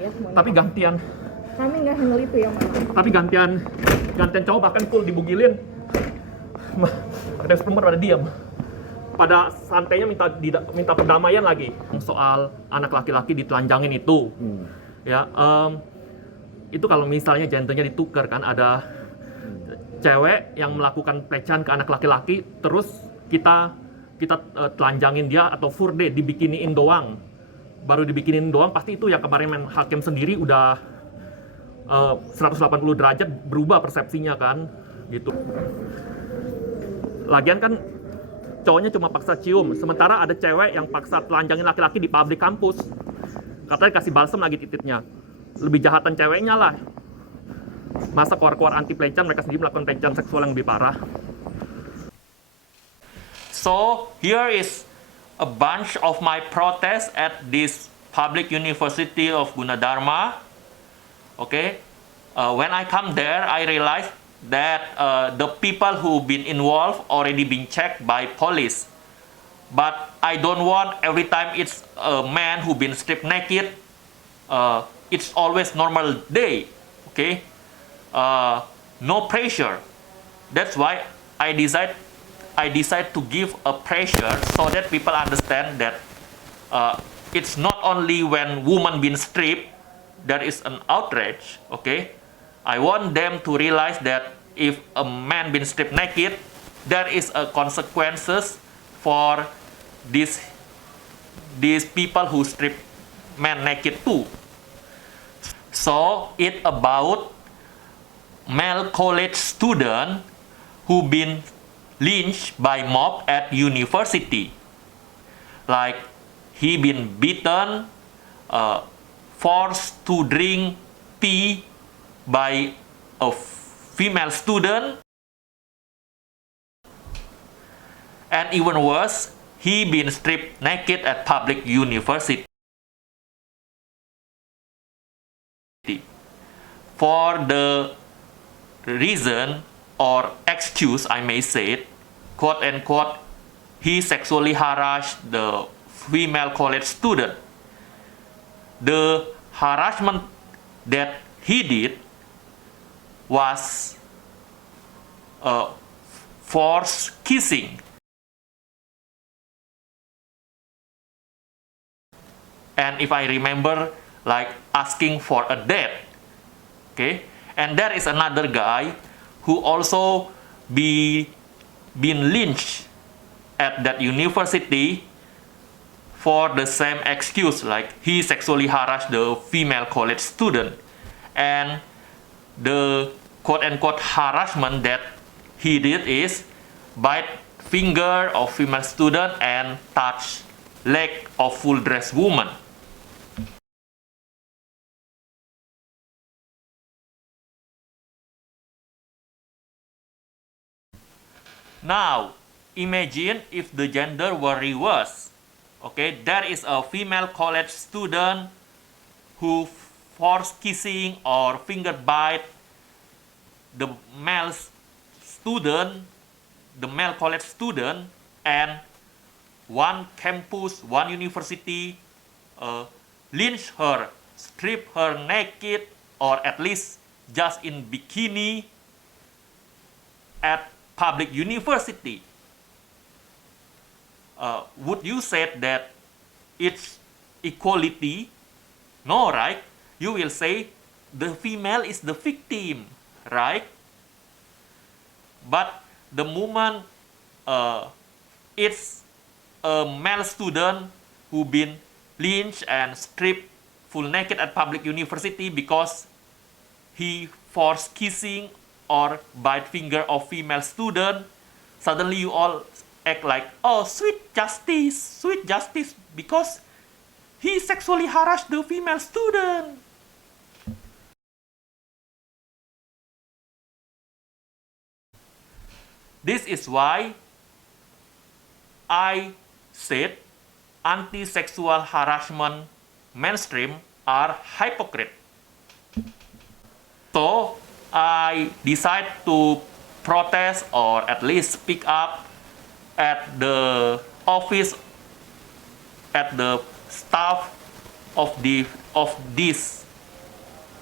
ya semuanya. Tapi gantian. Kami nggak handle itu ya, Mas. Tapi gantian cowok bahkan full dibugilin. Ada seperempat pada diam. Pada santainya minta perdamaian lagi soal anak laki-laki ditelanjangin itu. Ya, itu kalau misalnya gendernya ditukar kan, ada cewek yang melakukan pelecehan ke anak laki-laki, terus kita telanjangin dia atau furde dibikiniin doang. Baru dibikinin doang, pasti itu ya kemarin hakim sendiri udah 180 derajat berubah persepsinya kan, gitu. Lagian kan cowoknya cuma paksa cium, sementara ada cewek yang paksa telanjangin laki-laki di publik kampus. Katanya kasih balsem lagi titiknya. Lebih jahatan ceweknya lah. Masa keluar-keluar anti pelecehan, mereka sendiri melakukan pelecehan seksual yang lebih parah. So here is a bunch of my protests at this public university of Gunadarma. Okay, when I come there, I realized that the people who've been involved already been checked by police. But I don't want every time it's a man who been stripped naked, it's always normal day, okay? No pressure. That's why I decide to give a pressure so that people understand that it's not only when woman been stripped that is an outrage, okay? I want them to realize that if a man been stripped naked, there is a consequences for these people who strip men naked too. So it about male college student who been lynched by mob at university. Like he been beaten, forced to drink tea by a female student, and even worse, he been stripped naked at public university. For the reason or excuse, I may say it, quote unquote, he sexually harassed the female college student. The harassment that he did was forced kissing. And if I remember, like asking for a date. Okay? And there is another guy who also been lynched at that university for the same excuse, like he sexually harassed the female college student. And the quote-unquote harassment that he did is bite finger of female student and touch leg of full dress woman. Now, imagine if the gender were reversed. Okay, there is a female college student who force kissing or finger bite the male student, the male college student, and one campus, one university lynch her, strip her naked, or at least just in bikini at public university. Would you say that it's equality? No, right? You will say the female is the victim, right? But the moment it's a male student who been lynched and stripped full naked at public university because he forced kissing or bite finger of female student, suddenly you all act like, oh, sweet justice, because he sexually harassed the female student. This is why I said anti-sexual harassment mainstream are hypocrite. So I decide to protest or at least speak up at the office, at the staff of this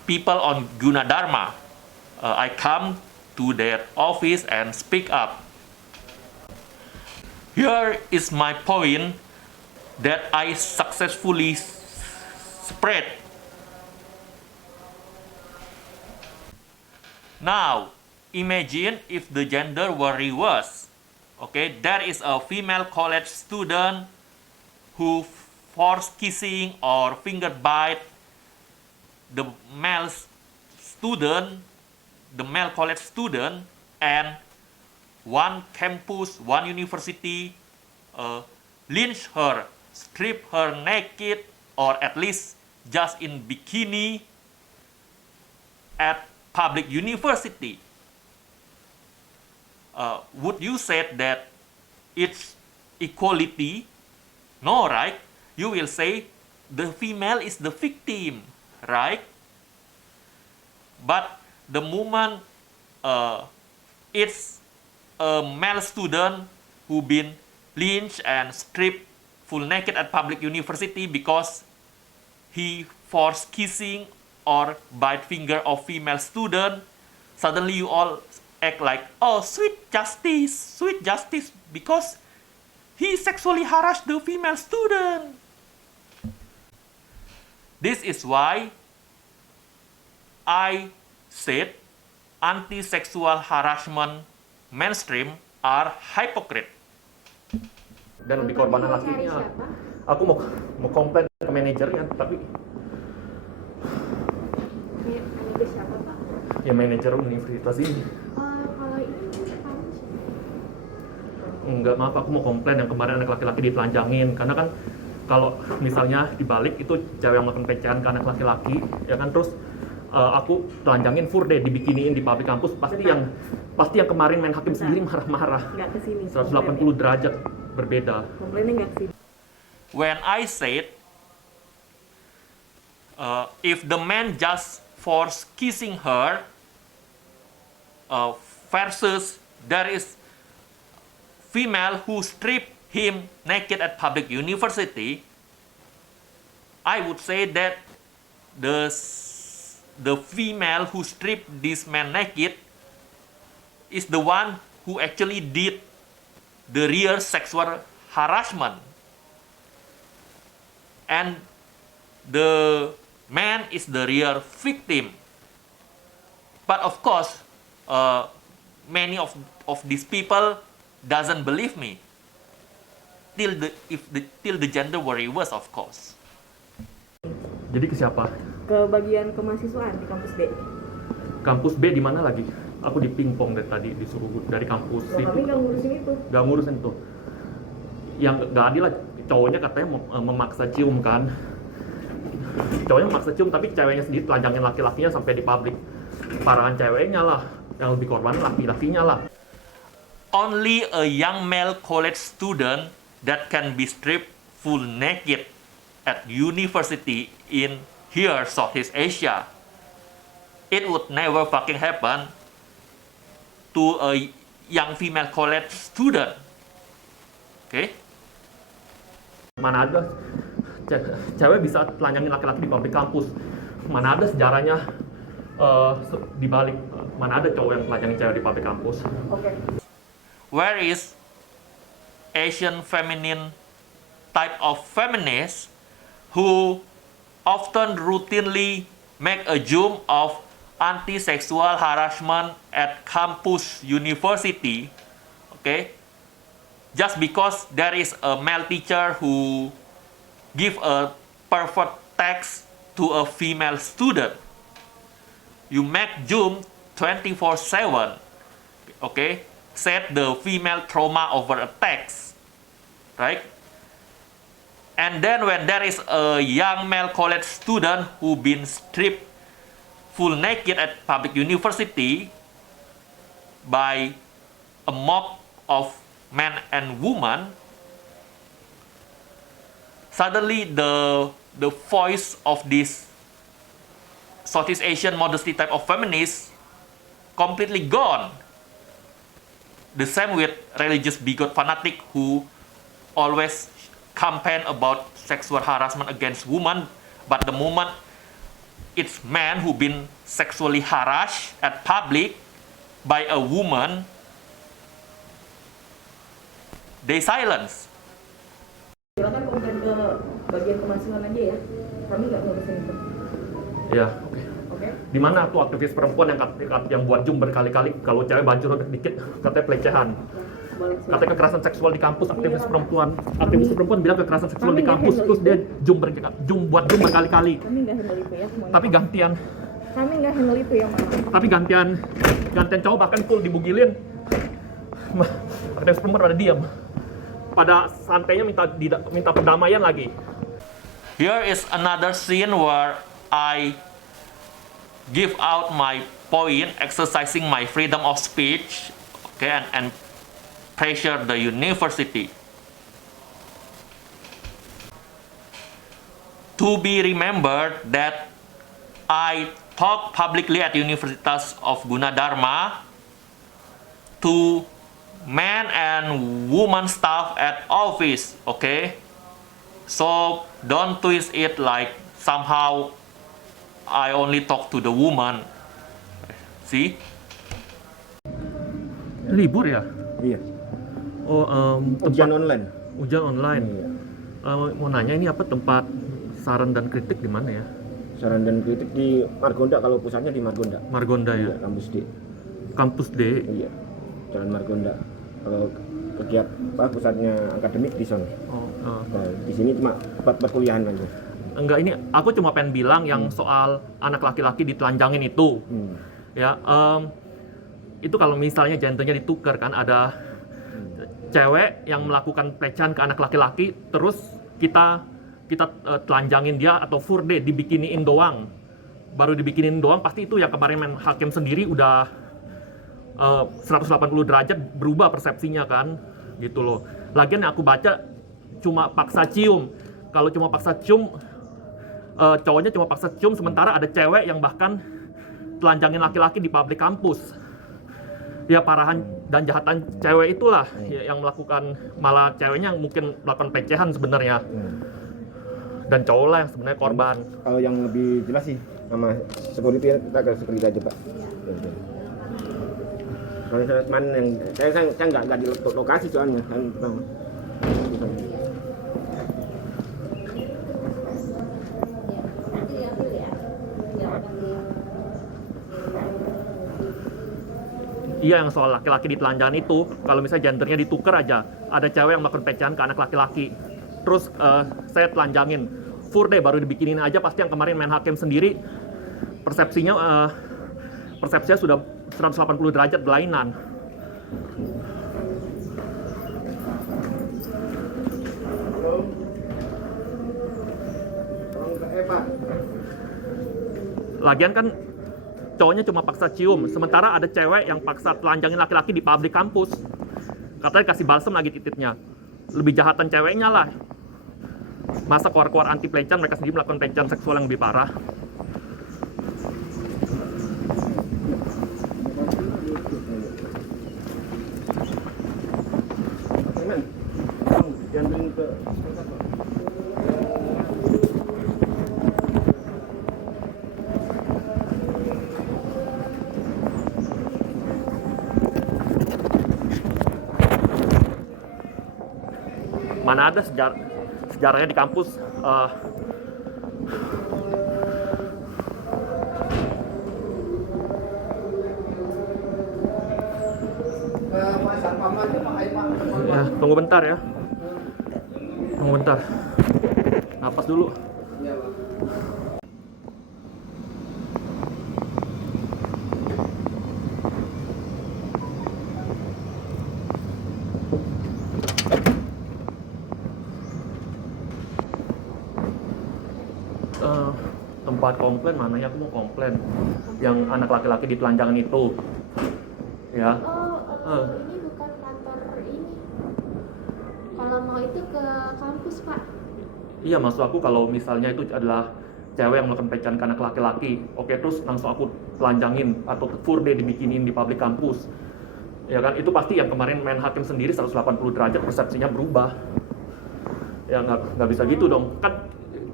people on Gunadarma. I come to their office and speak up. Here is my point that I successfully spread. Now, imagine if the gender were reversed. Okay, there is a female college student who force kissing or finger bite the male student, the male college student, and one campus, one university lynch her, strip her naked, or at least just in bikini at public university. Would you say that it's equality? No, right? You will say the female is the victim, right? But the moment it's a male student who been lynched and stripped full naked at public university because he forced kissing or bite finger of female student, suddenly you all act like, oh, sweet justice, because he sexually harassed the female student. This is why I said anti-sexual harassment mainstream are hypocrite. Dan lebih korbanan lakinya. Aku mau komplain ke manajernya, tapi Manajer siapa, Pak? ya manajer universitas ini. Kalau ini kamu siapa? Enggak, maaf, aku mau komplain yang kemarin anak laki-laki ditelanjangin. Karena kan kalau misalnya dibalik itu cewek yang melakukan pelecehan ke anak laki-laki, ya kan, terus aku telanjangin fur deh, dibikiniin di publik kampus, pasti yang kemarin main hakim sendiri marah-marah. Nggak kesini. 180 derajat berbeda. Komplainnya nggak kesini. When I said if the man just force kissing her versus there is female who strip him naked at public university, I would say that the female who stripped this man naked is the one who actually did the real sexual harassment, and the man is the real victim. But of course, many of these people doesn't believe me till the gender were reversed, of course. Jadi ke siapa? Ke bagian kemahasiswaan di kampus B. Kampus B di mana lagi? Aku di pingpong dari tadi, disuruh dari kampus Loh, itu. kami nggak ngurusin itu. Gak ngurusin tuh. Yang gak adil lah, cowoknya katanya memaksa cium kan. Cowoknya memaksa cium, tapi ceweknya sendiri telanjangin laki-lakinya sampai di publik. Parahan ceweknya lah, yang lebih korban laki-lakinya lah. Only a young male college student that can be stripped full naked at university in here, Southeast Asia. It would never fucking happen to a young female college student. Okay? Mana ada cewek bisa telanjangin laki-laki di publik kampus. Mana ada sejarahnya dibalik. Mana ada cowok yang telanjangin cewek di publik kampus. Oke. Where is Asian feminine type of feminists who often routinely make a zoom of anti-sexual harassment at campus university, okay? Just because there is a male teacher who give a pervert text to a female student. You make zoom 24/7, okay? Set the female trauma over a text, right? And then when there is a young male college student who been stripped full naked at public university by a mob of men and women, suddenly the voice of this Southeast Asian modesty type of feminist completely gone. The same with religious bigot fanatic who always campaign about sexual harassment against women, but the moment it's men who been sexually harassed at public by a woman, they silence. Silakan komplain ke bagian kemahasiswaan aja ya. Kami nggak ngurusin itu. Ya, oke. Oke? Di mana tuh aktivis perempuan yang buat Zoom berkali-kali kalau cewek baju dikit katanya pelecehan. Boleh. Katanya kekerasan seksual di kampus, aktivis perempuan bilang kekerasan seksual di kampus, terus dia buat Zoom berkali-kali. Kami nggak handle itu ya semuanya. Tapi gantian Ya maaf. Gantian cowok bahkan full dibugilin. Aktivis perempuan pada diam. Pada santainya minta perdamaian lagi. Here is another scene where I give out my point, exercising my freedom of speech, okay, and pressure the university. To be remembered that I talk publicly at Universitas of Gunadarma to men and women staff at office, okay? So don't twist it like somehow I only talk to the woman. See? Libur ya? Iya. Oh, Ujian online. ujian online. Iya. Mau nanya ini apa tempat saran dan kritik di mana ya? Saran dan kritik di Margonda, kalau pusatnya di Margonda. Margonda ya? Iya, kampus D. Kampus D. Iya. Jalan Margonda. Kalau kegiatan pusatnya akademik di sana. Oh, Nah, di sini cuma tempat perkuliahan aja. enggak, ini aku cuma pengen bilang yang soal anak laki-laki ditelanjangin itu. Ya, itu kalau misalnya gendernya ditukar kan, ada cewek yang melakukan pelecehan ke anak laki-laki, terus kita telanjangin dia atau furde dibikiniin doang, baru dibikinin doang, pasti itu yang kemarin hakim sendiri udah 180 derajat berubah persepsinya kan, gitu loh. Lagian yang aku baca cuma paksa cium. Kalau cuma paksa cium, cowoknya cuma paksa cium, sementara ada cewek yang bahkan telanjangin laki-laki di publik kampus. Ya, parahan dan jahatan cewek itulah yang melakukan, malah ceweknya yang mungkin melakukan pelecehan sebenarnya. Dan cowok lah yang sebenarnya korban. Kalau yang lebih jelas sih sama security, kita ke security aja, Pak. Kalau teman yang saya nggak di lokasi soalnya kan. Iya, yang soal laki-laki ditelanjangin itu, kalau misalnya gendernya ditukar aja, ada cewek yang melakukan pelecehan ke anak laki-laki, terus saya telanjangin, furde baru dibikinin aja, pasti yang kemarin main hakim sendiri persepsinya sudah 180 derajat berlainan. Lagian kan cowoknya cuma paksa cium, sementara ada cewek yang paksa telanjangin laki-laki di publik kampus. Katanya kasih balsem lagi titiknya. Lebih jahatan ceweknya lah. Masa keluar-keluar anti pelecehan, mereka sendiri melakukan pelecehan seksual yang lebih parah. Mana ada sejarahnya di kampus ya, tunggu bentar ya. Tunggu bentar. Napas dulu. Tempat komplain mananya, aku mau komplain yang anak laki-laki ditelanjangin itu ya. Ini bukan kantor ini. Kalau mau itu ke kampus, Pak. Iya, maksud aku kalau misalnya itu adalah cewek yang melakukan pelecehan ke anak laki-laki, oke, terus langsung aku telanjangin atau furde dibikinin di publik kampus, ya kan, itu pasti yang kemarin main hakim sendiri 180 derajat persepsinya berubah. Ya nggak bisa gitu dong, kan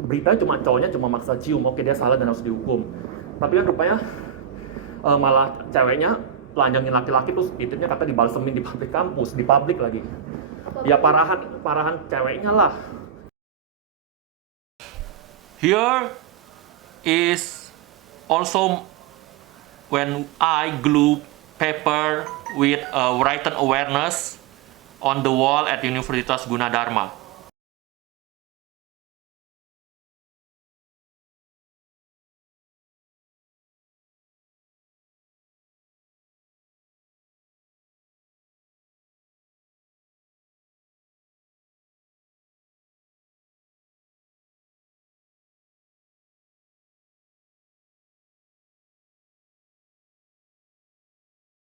berita cuma cowoknya cuma maksa cium, oke dia salah dan harus dihukum. Tapi kan rupanya malah ceweknya telanjangin laki-laki terus titipnya kata dibalsemin di publik kampus, di publik lagi. Ya parahan ceweknya lah. Here is also when I glue paper with written awareness on the wall at Universitas Gunadarma.